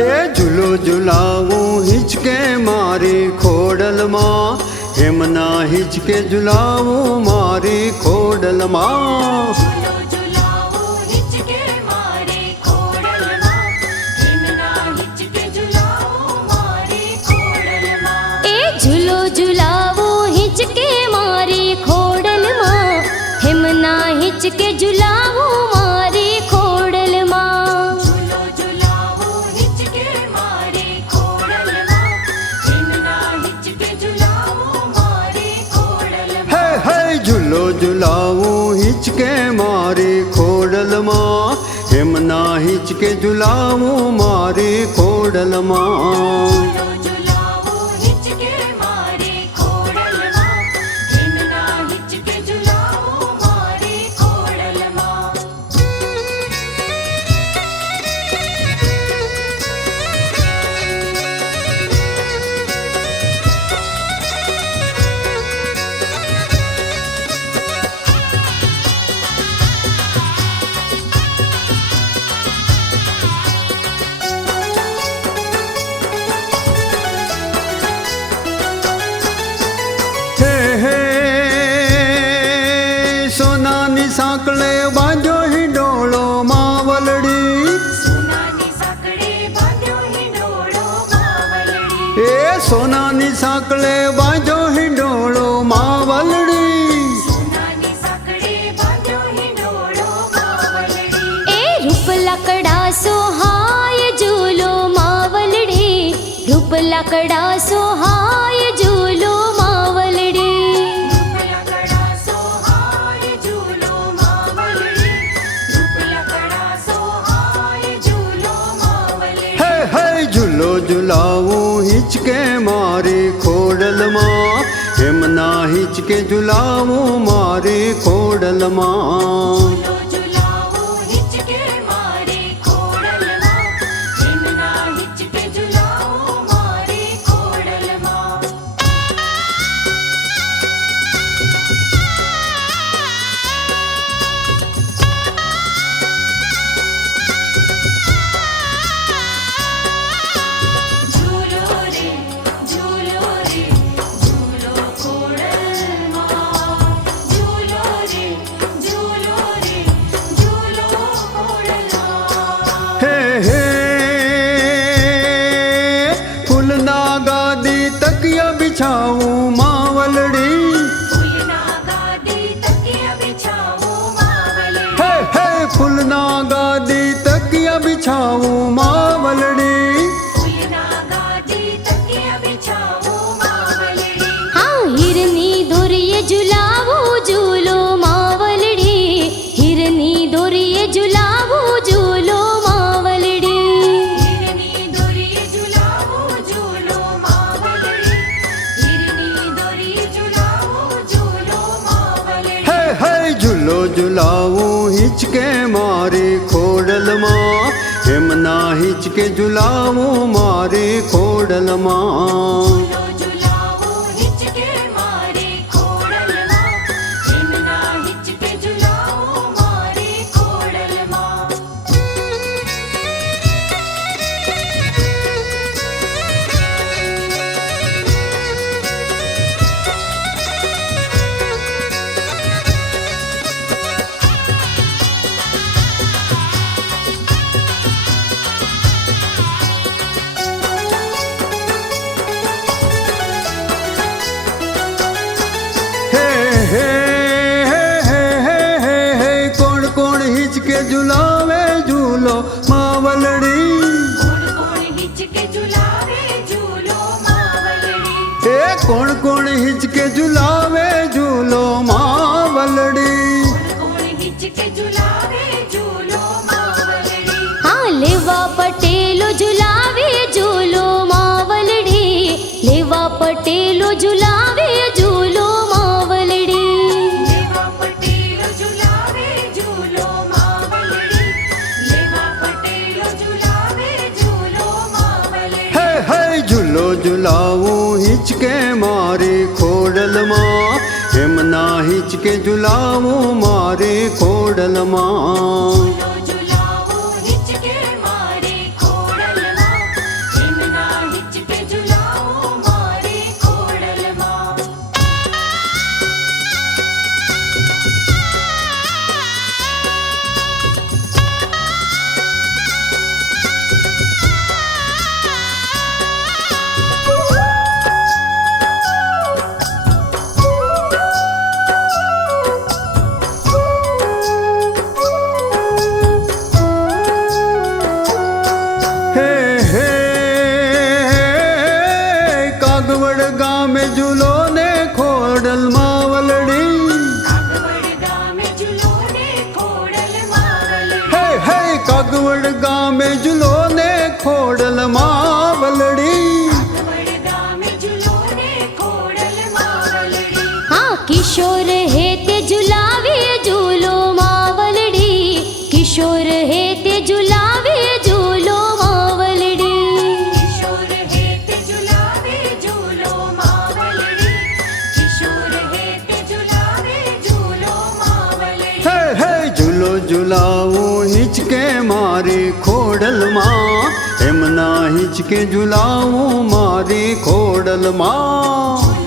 હે ઝૂલો ઝુલાવું હિંચકે મારી ખોડલમાં, હેમના હિંચકે ઝુલાવું મારી ખોડલમાં. ઝૂલો ઝુલાવું હિંચકે મારી ખોડલમાં, હેમના હિંચકે ઝુલાવું મારી ખોડલમાં. હે હે ઝૂલો ઝુલાવું હિંચકે મારી ખોડલમાં, હેમના હિંચકે ઝુલાવું મારી ખોડલમાં. સોનાની સાંકળે બાંધો હિંડોળો માવલડી, એ સોનાની સાંકળે બાંધો હિંડોળો માવલડી. એ રૂપ લાકડા સોહાય ઝૂલો માવલડી, રૂપ લાકડા સોહાય ઝૂલો માવલડી. ઝૂલો ઝુલાવું હિંચકે મારી ખોડલમાં, હેમના હિંચકે ઝુલાવું મારી ખોડલમાં. ફૂલના ગાદી તકિયા બિછાવું માવલડી, હે હે ફૂલના ગાદી તકિયા બિછાવું માવલડી. હા હિરની દોરીએ ઝુલાવું ઝૂલો માવલડી, હિરની દોરીએ ઝુલાવું ઝૂલો માવલડી. ઝૂલો ઝુલાવું હિંચકે મારી ખોડલમાં, હેમના હિંચકે ઝુલાવું મારી ખોડલમાં. કોણ કોણ હિંચકે ઝુલાવે ઝૂલો માવલડી, એ કોણ કોણ હિંચકે ઝુલાવે ઝૂલો માવલડી. હા લેવા પટેલો ઝુલાવે ઝૂલો માવલડી, લેવા પટેલો ઝુલાવે ઝૂલો માવલડી. ઝૂલો ઝુલાવું હિંચકે મારી ખોડલમાં, હેમના હિંચકે ઝુલાવું મારી ખોડલમાં. ઝૂલો ઝુલાવો હિંચકે મારી ખોડલમાં, એમના હિંચકે ઝુલાવું મારી ખોડલમાં.